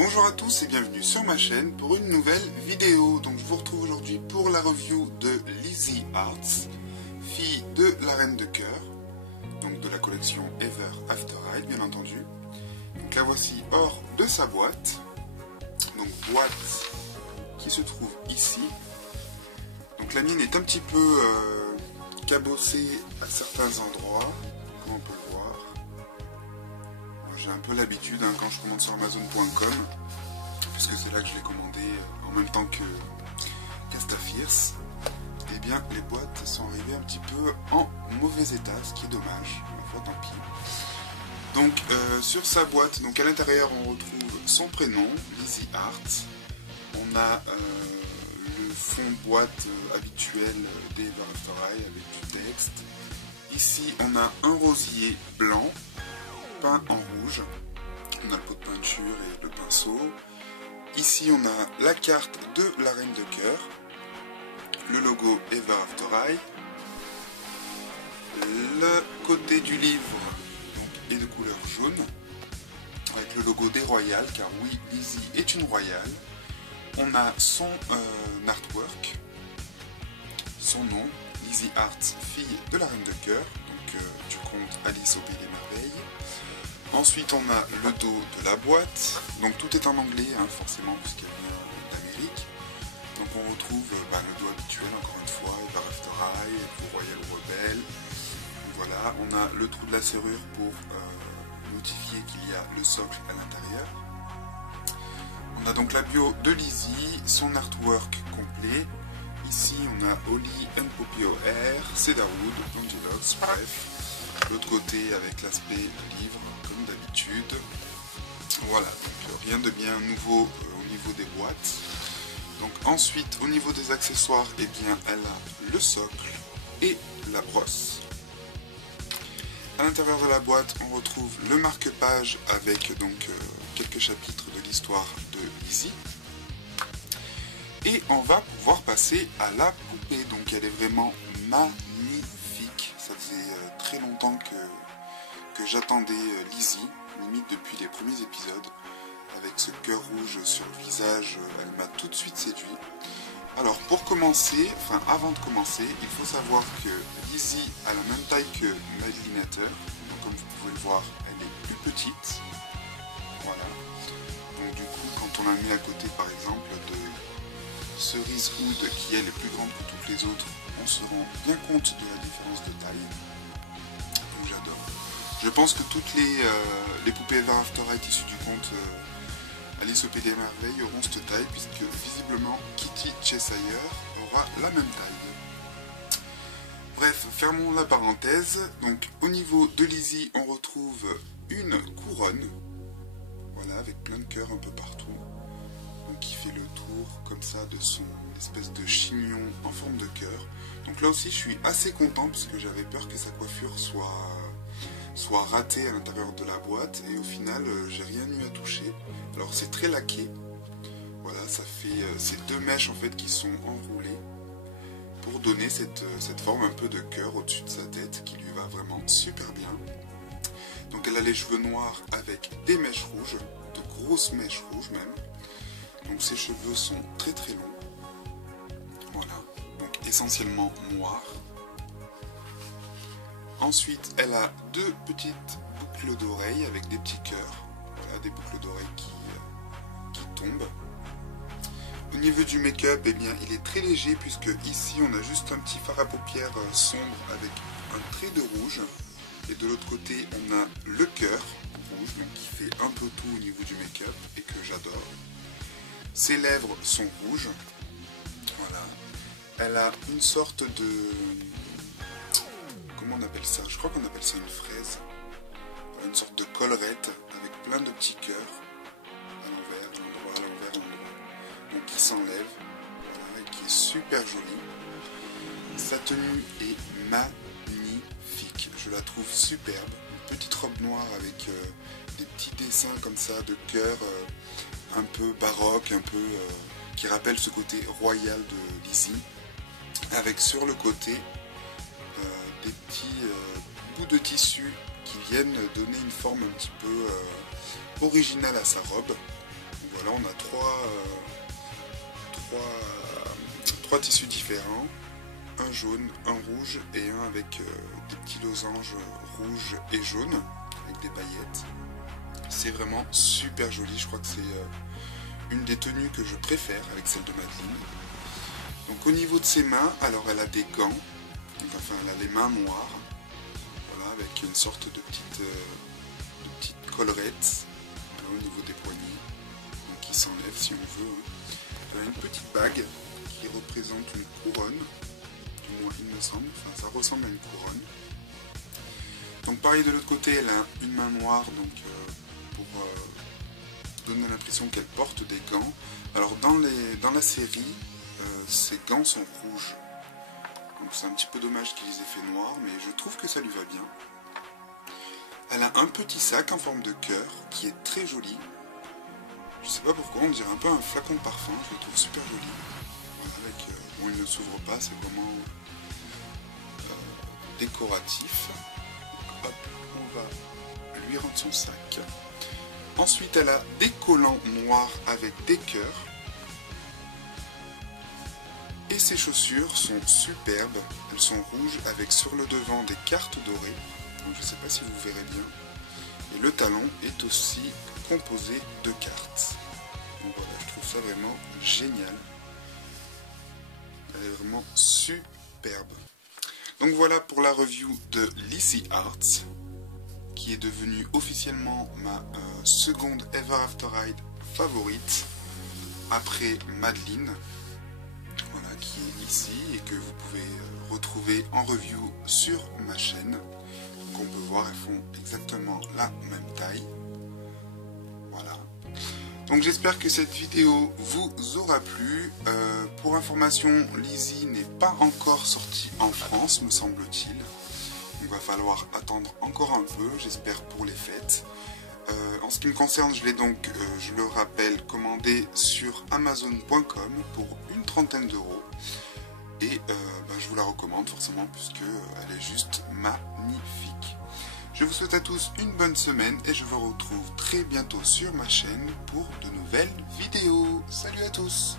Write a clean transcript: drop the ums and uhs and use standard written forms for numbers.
Bonjour à tous et bienvenue sur ma chaîne pour une nouvelle vidéo. Donc je vous retrouve aujourd'hui pour la review de Lizzie Arts, fille de la Reine de Cœur, donc de la collection Ever After Ride bien entendu. Donc la voici hors de sa boîte, donc boîte qui se trouve ici. Donc la mienne est un petit peu cabossée à certains endroits, comme on peut le voir. J'ai un peu l'habitude quand je commande sur Amazon.com, puisque c'est là que je l'ai commandé en même temps que Castafirs. Et bien les boîtes sont arrivées un petit peu en mauvais état, ce qui est dommage, ma foi tant pis. Donc sur sa boîte, donc à l'intérieur on retrouve son prénom, Lizzie Arts. On a le fond boîte habituel des Ever After Ride avec du texte. Ici on a un rosier blanc peint en rouge, on a le pot de peinture et le pinceau. Ici on a la carte de la Reine de Cœur, le logo Ever After Ride. Le côté du livre donc, est de couleur jaune, avec le logo des royales, car oui, Lizzie est une royale. On a son artwork, son nom, Lizzie Arts, fille de la Reine de Cœur, donc du conte Alice au Pays des Merveilles. Ensuite on a le dos de la boîte, donc tout est en anglais forcément puisqu'elle vient d'Amérique. Donc on retrouve le dos habituel encore une fois, Ever After Ride, pour Royal Rebelle. Voilà, on a le trou de la serrure pour notifier qu'il y a le socle à l'intérieur. On a donc la bio de Lizzie, son artwork complet. Ici on a Holly and Poppy O'Hare, Cedarwood, Angelox, bref. L'autre côté avec l'aspect livre comme d'habitude. Voilà, donc rien de bien nouveau au niveau des boîtes. Donc ensuite au niveau des accessoires, eh bien elle a le socle et la brosse. À l'intérieur de la boîte on retrouve le marque-page avec donc quelques chapitres de l'histoire de Lizzie. Et on va pouvoir passer à la poupée, donc elle est vraiment magnifique. Ça faisait très longtemps que j'attendais Lizzie, limite depuis les premiers épisodes. Avec ce cœur rouge sur le visage, elle m'a tout de suite séduit. Alors pour commencer, avant de commencer, il faut savoir que Lizzie a la même taille que Madeline Hatter. Donc comme vous pouvez le voir, elle est plus petite. Voilà. Donc du coup, quand on la met à côté par exemple de Cerise Hood, qui elle est plus grande que toutes les autres, on se rend bien compte de la différence de taille. Donc j'adore. Je pense que toutes les poupées Ever After Ride issues du conte Alice au Pays des Merveilles auront cette taille, puisque visiblement Kitty Cheshire aura la même taille. Bref, fermons la parenthèse. Donc au niveau de Lizzie, on retrouve une couronne, voilà, avec plein de cœurs un peu partout. Donc qui fait le tour comme ça de son espèce de chignon en forme de cœur. Donc là aussi je suis assez content parce que j'avais peur que sa coiffure soit ratée à l'intérieur de la boîte, et au final j'ai rien eu à toucher. Alors c'est très laqué, voilà, ça fait ces deux mèches en fait qui sont enroulées pour donner cette forme un peu de cœur au-dessus de sa tête qui lui va vraiment super bien. Donc elle a les cheveux noirs avec des mèches rouges, de grosses mèches rouges même. Donc ses cheveux sont très très longs, voilà, donc essentiellement noirs. Ensuite elle a deux petites boucles d'oreilles avec des petits cœurs, voilà, des boucles d'oreilles qui tombent. Au niveau du make-up, eh bien il est très léger, puisque ici on a juste un petit fard à paupières sombre avec un trait de rouge, et de l'autre côté on a le cœur rouge, donc qui fait un peu tout au niveau du make-up et que j'adore. Ses lèvres sont rouges, voilà. Elle a une sorte de... comment on appelle ça? Je crois qu'on appelle ça une fraise. Une sorte de collerette avec plein de petits cœurs à l'envers, à l'endroit, à l'envers, à l'endroit. Donc qui s'enlève, voilà, et qui est super jolie. Sa tenue est magnifique, je la trouve superbe. Une petite robe noire avec des petits dessins comme ça de cœurs. Un peu baroque, un peu qui rappelle ce côté royal de Lizzie, avec sur le côté des petits bouts de tissu qui viennent donner une forme un petit peu originale à sa robe. voilà, on a trois tissus différents, un jaune, un rouge et un avec des petits losanges rouges et jaunes avec des paillettes. C'est vraiment super joli, je crois que c'est une des tenues que je préfère avec celle de Madeline. Donc au niveau de ses mains, alors elle a des gants, donc, enfin elle a les mains noires, voilà, avec une sorte de petite collerette voilà, au niveau des poignets, donc qui s'enlève si on veut. Elle a une petite bague qui représente une couronne, du moins il me semble, enfin ça ressemble à une couronne. Donc pareil de l'autre côté, elle a une main noire, donc pour donner l'impression qu'elle porte des gants. Alors dans la série, ces gants sont rouges. Donc c'est un petit peu dommage qu'il les ait fait noirs, mais je trouve que ça lui va bien. Elle a un petit sac en forme de cœur qui est très joli. Je sais pas pourquoi, on dirait un peu un flacon de parfum, je le trouve super joli. Avec, bon, il ne s'ouvre pas, c'est vraiment décoratif. Hop, on va lui rendre son sac. Ensuite, elle a des collants noirs avec des cœurs. Et ses chaussures sont superbes. Elles sont rouges avec sur le devant des cartes dorées. Donc, je ne sais pas si vous verrez bien. Et le talon est aussi composé de cartes. Donc voilà, je trouve ça vraiment génial. Elle est vraiment superbe. Donc voilà pour la review de Lizzie Arts, qui est devenue officiellement ma seconde Ever After Ride favorite, après Madeline, voilà, qui est ici et que vous pouvez retrouver en review sur ma chaîne. Donc on peut voir, elles font exactement la même taille. Voilà. Donc j'espère que cette vidéo vous aura plu. Pour information, Lizzie n'est pas encore sortie en France, me semble-t-il. Il va falloir attendre encore un peu, j'espère pour les fêtes. En ce qui me concerne, je l'ai donc, je le rappelle, commandé sur Amazon.com pour une trentaine d'euros. Et je vous la recommande forcément puisque elle est juste magnifique. Je vous souhaite à tous une bonne semaine et je vous retrouve très bientôt sur ma chaîne pour de nouvelles vidéos. Salut à tous!